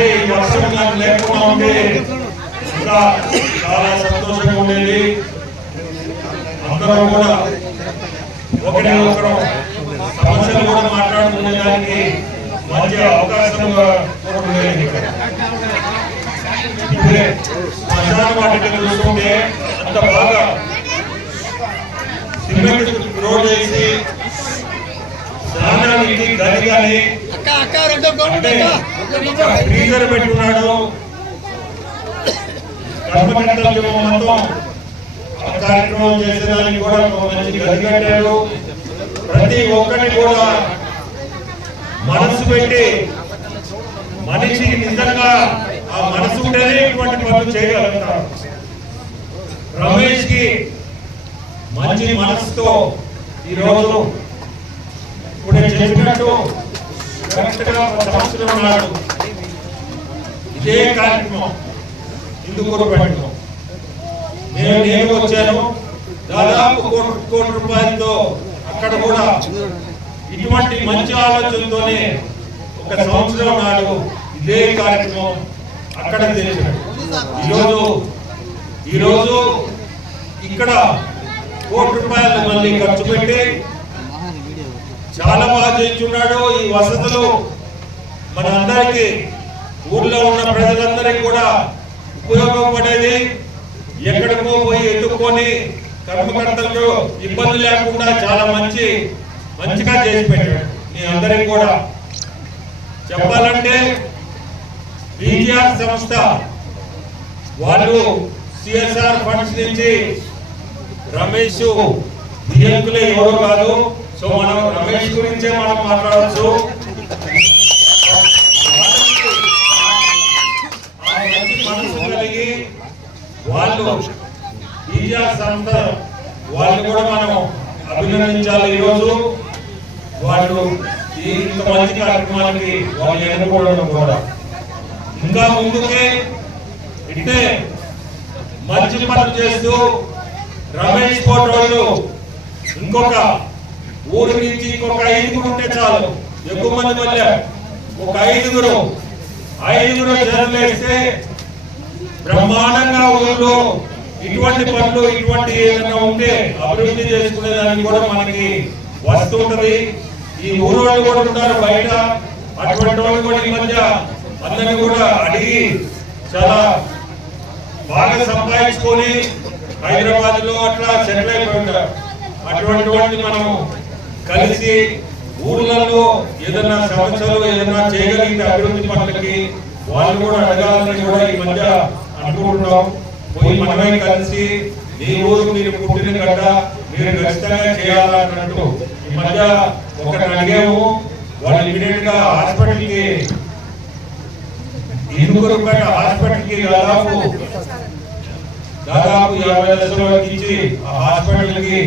అదే ఈ వర్షం కానీ లేకుండా ఉంటే ఇంకా చాలా సంతోషంగా ఉండేది. అందరం కూడా ఒకరి ఒకరు సమస్యలు కూడా మాట్లాడుకునే దానికి మంచి అవకాశం ఉండేది ఇప్పుడే శ్మశాన వాటికి అంత బాగా సిమెంట్ రోడ్ వేసి స్నానానికి గది కానీ రీజన్ పెట్టుకున్నాడు రెండో మొత్తం కార్యక్రమం చేసేదానికి కూడా మంచి ప్రతి ఒక్కరిని కూడా మనసు పెట్టి మనిషికి నిజంగా ఆ మనసు ఉంటేనే ఇటువంటి పనులు చేయగలుగుతారు. రమేష్కి మంచి మనసుతో ఈరోజు ఇప్పుడు నేను చెప్పినట్టు కరెక్ట్ ఒక సంవత్సరం నాడు ఇదే కార్యక్రమం. ఇందుకూరు పెట్టడం. నేను నేను వచ్చాను. దాదాపు కోటి కోటి రూపాయలతో అక్కడ కూడా ఇటువంటి మంచి ఆలోచనతోనే ఒక సంవత్సరం నాడు ఇదే కార్యక్రమం అక్కడ చేశాడు ఈరోజు ఈరోజు ఇక్కడ కోటి రూపాయలు మళ్ళీ ఖర్చు పెట్టి చాలా బాగా చేయించున్నాడు ఈ వసతులు. మన అందరికీ ఊర్లో ఉన్న ప్రజలందరికీ కూడా ఉపయోగపడేది ఎక్కడికో పోయి ఎత్తుక్కొని కర్మకర్తలకు ఇబ్బంది లేకుండా చాలా మంచి మంచిగా చేసి పెట్టాడు. మీ అందరికి కూడా చెప్పాలంటే బీజీఆర్ సంస్థ వాళ్ళు సిఎస్ఆర్ ఫండ్స్ నుంచి రమేష్ బియ్యంకులే ఎవరు కాదు. సో మనం రమేష్ గురించే మనం మాట్లాడచ్చు. మనసు కలిగి వాళ్ళు విద్యా సంస్థ వాళ్ళు కూడా మనం అభినందించాలి ఈరోజు. వాళ్ళు ఇంత మంచి కార్యక్రమానికి వాళ్ళు ఎన్నుకోవడం కూడా. ఇంకా ముందుకే ఇట్టే మంచి పనులు చేస్తూ రమేష్ ఫోటోలు ఇంకొక ఊరి నుంచి ఇంకొక ఐదుగురు ఉంటే చాలు. ఎక్కువ మంది మళ్ళీ. ఒక ఐదుగురు. ఐదుగురు జనం బ్రహ్మాండంగా ఊళ్ళో ఇటువంటి పనులు ఇటువంటి ఏదైనా ఉంటే అభివృద్ధి చేసుకునేదానికి కూడా మనకి వస్తుంటది ఈ ఊరు వాళ్ళు కూడా ఉంటారు బయట. అటువంటి వాళ్ళు కూడా ఈ మధ్య అందరినీ కూడా అడిగి చాలా బాగా సంపాదించుకొని హైదరాబాద్లో అట్లా సెటిల్ అయిపోయి ఉంటారు. అటువంటి వాళ్ళని మనం కలిసి ఊర్లలో ఏదైనా సమస్యలు ఏదైనా చేయగలిగితే అభివృద్ధి పనులకి వాళ్ళు కూడా అడగాలని కూడా ఈ మధ్య అనుకుంటున్నాం. పోయి మనమే కలిసి మీ ఊరు మీరు పుట్టిన గడ్డ మీరు ఖచ్చితంగా చేయాలన్నట్టు ఈ మధ్య ఒకటి అడిగాము. వాళ్ళు ఇమీడియట్గా హాస్పిటల్కి కి హాస్పిటల్కి దాదాపు దాదాపు యాభై లక్షల వరకు ఇచ్చి ఆ హాస్పిటల్కి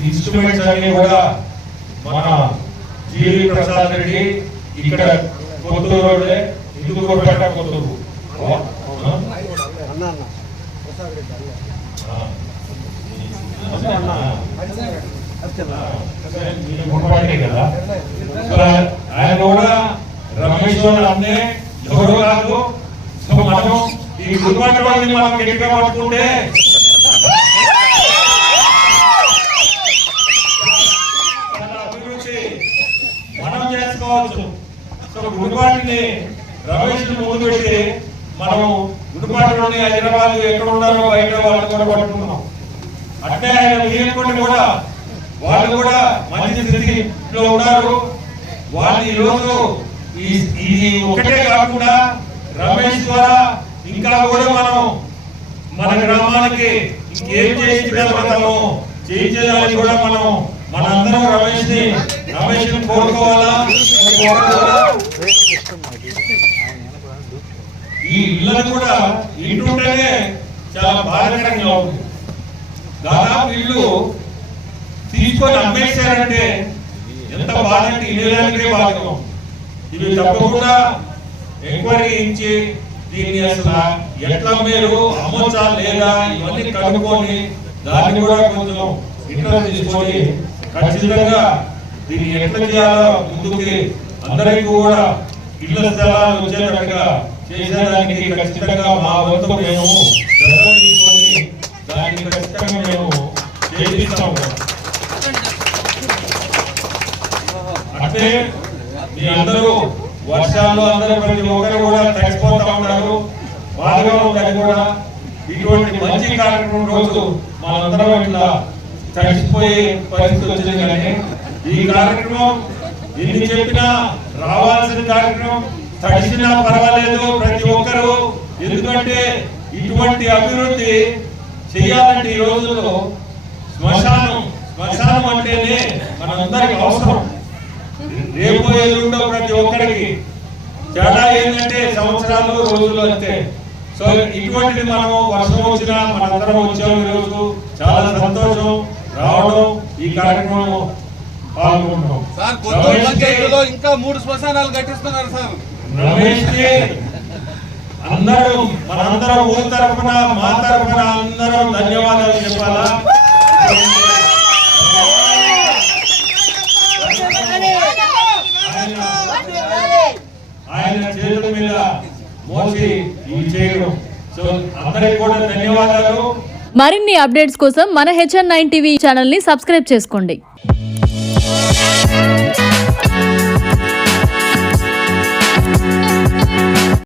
ఇన్స్ట్రుమెంట్స్ అన్ని కూడా మన జీవి ప్రసాద్ రెడ్డి ఇక్కడ కొత్తూరు రోడ్డే ఇందుకురుపేట కొత్తూరు? ఆ? కదా ఆయన కూడా రమేష్ అన్నే ఎవరు కాదు? సో మనం ఈ గుర్తుపట్టే వాళ్ళని మనం గట్టిగా పట్టుకుంటే మన అభివృద్ధి మనం చేసుకోవచ్చు సో గుడిపాటిని రమేష్ ముందు పెట్టి మనం గుడిపాటిలోని హైదరాబాద్ ఎక్కడ ఉన్నారో బయట వాళ్ళు కూడా పట్టుకున్నాం. అంటే ఆయన విజయకొండ కూడా వాళ్ళు కూడా మంచి స్థితిలో ఉన్నారు. వాళ్ళు ఈ ఇది ఒకటే కాకుండా రమేష్ ద్వారా ఇంకా కూడా మనం మన గ్రామానికి ఇంకేం చేయించగలుగుతాము చేయించేదానికి కూడా మనం మనందరం రమేష్ని రమేష్ని కోరుకోవాలా? కోరుకోవాలా? ఈ ఇళ్ళను కూడా ఇంటుంటేనే చాలా బాధాకరంగా ఉంది. దాదాపు ఇల్లు తీసుకొని అమ్మేశారంటే ఎంత బాధ అంటే ఇళ్ళకే బాధకం ఇవి తప్పకుండా ఎంక్వైరీ ఇచ్చి దీన్ని అసలు ఎట్లా మీరు అమ్మొచ్చా లేదా ఇవన్నీ కనుక్కొని దాన్ని కూడా కొంచెం ఇంట్రెస్ట్ తీసుకొని ఖచ్చితంగా దీన్ని ఎట్లా చేయాలో ముందుకి అందరికీ కూడా ఇళ్ళ స్థలాలు వచ్చేటట్టుగా చేసేదానికి ఖచ్చితంగా మా వంతు మేము తీసుకొని దానికి ఖచ్చితంగా మేము చేపిస్తాము. అంటే మీ అందరూ వర్షాలు అందరూ ప్రతి ఒక్కరు కూడా తగ్గిపోతా ఉన్నారు. బాగా ఉందని కూడా ఇటువంటి మంచి కార్యక్రమం రోజు మనందరం ఇట్లా తడిసిపోయే పరిస్థితి వచ్చింది కానీ ఈ కార్యక్రమం ఎన్ని చెప్పినా రావాల్సిన కార్యక్రమం తడిసినా పర్వాలేదు ప్రతి ఒక్కరు. ఎందుకంటే ఇటువంటి అభివృద్ధి చేయాలంటే ఈ రోజుల్లో శ్మశానం శ్మశానం అంటేనే మనందరికి అవసరం. రేపు ఎల్లుండో ప్రతి ఒక్కరికి. తేడా ఏంటంటే సంవత్సరాలు రోజులు అంతే. సో ఇటువంటిది మనం వర్షం వచ్చినా మనందరం వచ్చాము ఈరోజు. చాలా సంతోషం. రావడం ఈ కార్యక్రమం పాల్గొంటాం ఇంకా మూడు శ్మశానాలు కట్టిస్తున్నారు సార్. రమేష్కి అందరూ మనందరం ఊరి తరఫున మా తరఫున అందరం ధన్యవాదాలు చెప్పాలా? ఆయన చేతుల మీద మోసి ఈ చేయడం. సో అందరికి కూడా ధన్యవాదాలు. మరిన్ని అప్డేట్స్ కోసం మన హెచ్ఎన్ నైన్ టీవీ ఛానల్ని సబ్స్క్రైబ్ చేసుకోండి.